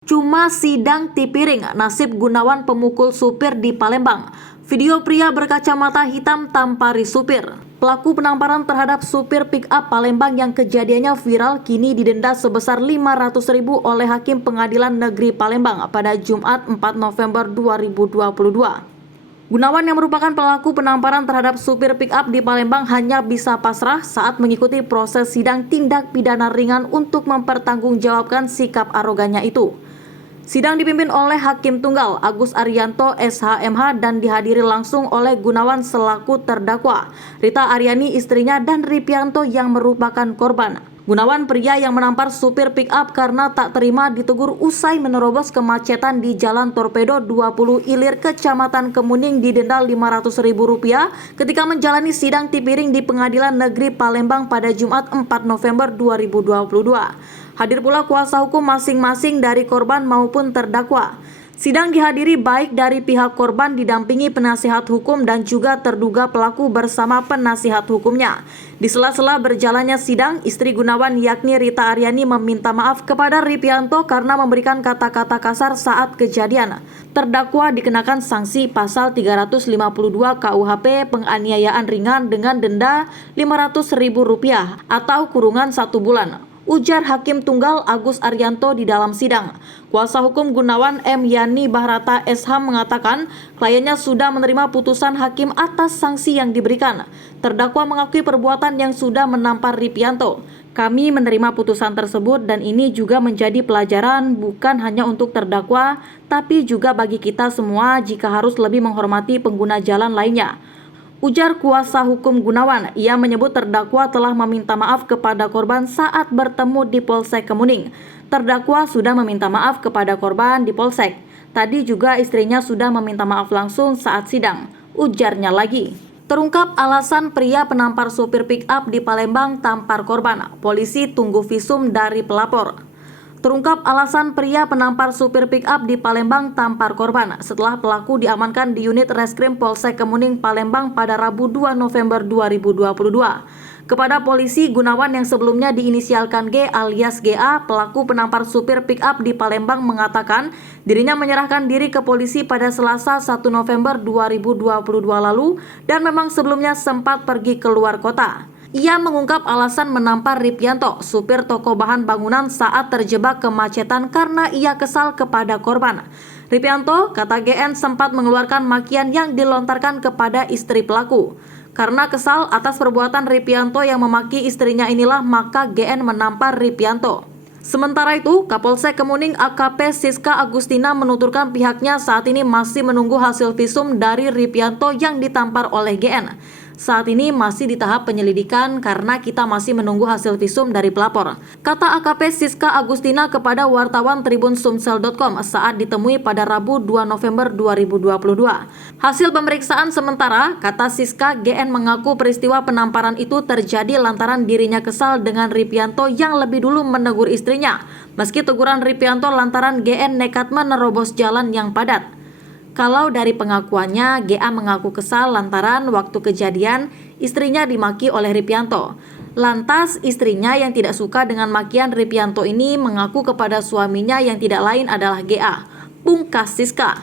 Cuma sidang tipiring, nasib Gunawan pemukul supir di Palembang. Video pria berkacamata hitam tampari supir. Pelaku penamparan terhadap supir pick-up Palembang yang kejadiannya viral kini didenda sebesar 500.000 oleh Hakim Pengadilan Negeri Palembang pada Jumat 4 November 2022. Gunawan yang merupakan pelaku penamparan terhadap supir pick-up di Palembang hanya bisa pasrah saat mengikuti proses sidang tindak pidana ringan untuk mempertanggungjawabkan sikap arogannya itu. Sidang dipimpin oleh Hakim Tunggal Agus Arianto SHMH dan dihadiri langsung oleh Gunawan selaku terdakwa, Rita Aryani istrinya dan Ripianto yang merupakan korban. Gunawan pria yang menampar supir pick-up karena tak terima ditegur usai menerobos kemacetan di Jalan Torpedo 20 Ilir Kecamatan Kemuning didenda Rp500.000 ketika menjalani sidang tipiring di Pengadilan Negeri Palembang pada Jumat 4 November 2022. Hadir pula kuasa hukum masing-masing dari korban maupun terdakwa. Sidang dihadiri baik dari pihak korban didampingi penasihat hukum dan juga terduga pelaku bersama penasihat hukumnya. Di sela-sela berjalannya sidang, istri Gunawan yakni Rita Aryani meminta maaf kepada Ripianto karena memberikan kata-kata kasar saat kejadian. Terdakwa dikenakan sanksi pasal 352 KUHP penganiayaan ringan dengan denda Rp500.000 atau kurungan 1 bulan. Ujar Hakim Tunggal Agus Arianto di dalam sidang. Kuasa hukum Gunawan M. Yani Bahrata SH mengatakan kliennya sudah menerima putusan hakim atas sanksi yang diberikan. Terdakwa mengakui perbuatan yang sudah menampar Ripianto. Kami menerima putusan tersebut dan ini juga menjadi pelajaran bukan hanya untuk terdakwa, tapi juga bagi kita semua jika harus lebih menghormati pengguna jalan lainnya. Ujar kuasa hukum Gunawan, ia menyebut terdakwa telah meminta maaf kepada korban saat bertemu di Polsek Kemuning. Terdakwa sudah meminta maaf kepada korban di Polsek. Tadi juga istrinya sudah meminta maaf langsung saat sidang. Ujarnya lagi. Terungkap alasan pria penampar supir pick-up di Palembang tampar korban. Polisi tunggu visum dari pelapor. Terungkap alasan pria penampar supir pick-up di Palembang tampar korban setelah pelaku diamankan di unit reskrim Polsek Kemuning Palembang pada Rabu 2 November 2022. Kepada polisi, Gunawan yang sebelumnya diinisialkan G alias GA, pelaku penampar supir pick-up di Palembang mengatakan dirinya menyerahkan diri ke polisi pada Selasa 1 November 2022 lalu dan memang sebelumnya sempat pergi keluar kota. Ia mengungkap alasan menampar Ripianto, supir toko bahan bangunan saat terjebak kemacetan karena ia kesal kepada korban. Ripianto, kata GN, sempat mengeluarkan makian yang dilontarkan kepada istri pelaku. Karena kesal atas perbuatan Ripianto yang memaki istrinya inilah maka GN menampar Ripianto. Sementara itu, Kapolsek Kemuning AKP Siska Agustina menuturkan pihaknya saat ini masih menunggu hasil visum dari Ripianto yang ditampar oleh GN. Saat ini masih di tahap penyelidikan karena kita masih menunggu hasil visum dari pelapor. Kata AKP Siska Agustina kepada wartawan TribunSumsel.com saat ditemui pada Rabu 2 November 2022. Hasil pemeriksaan sementara, kata Siska, GN mengaku peristiwa penamparan itu terjadi lantaran dirinya kesal dengan Ripianto yang lebih dulu menegur istrinya. Meski teguran Ripianto lantaran GN nekat menerobos jalan yang padat. Kalau dari pengakuannya, GA mengaku kesal lantaran waktu kejadian istrinya dimaki oleh Ripianto. Lantas istrinya yang tidak suka dengan makian Ripianto ini mengaku kepada suaminya yang tidak lain adalah GA. Pungkas Siska.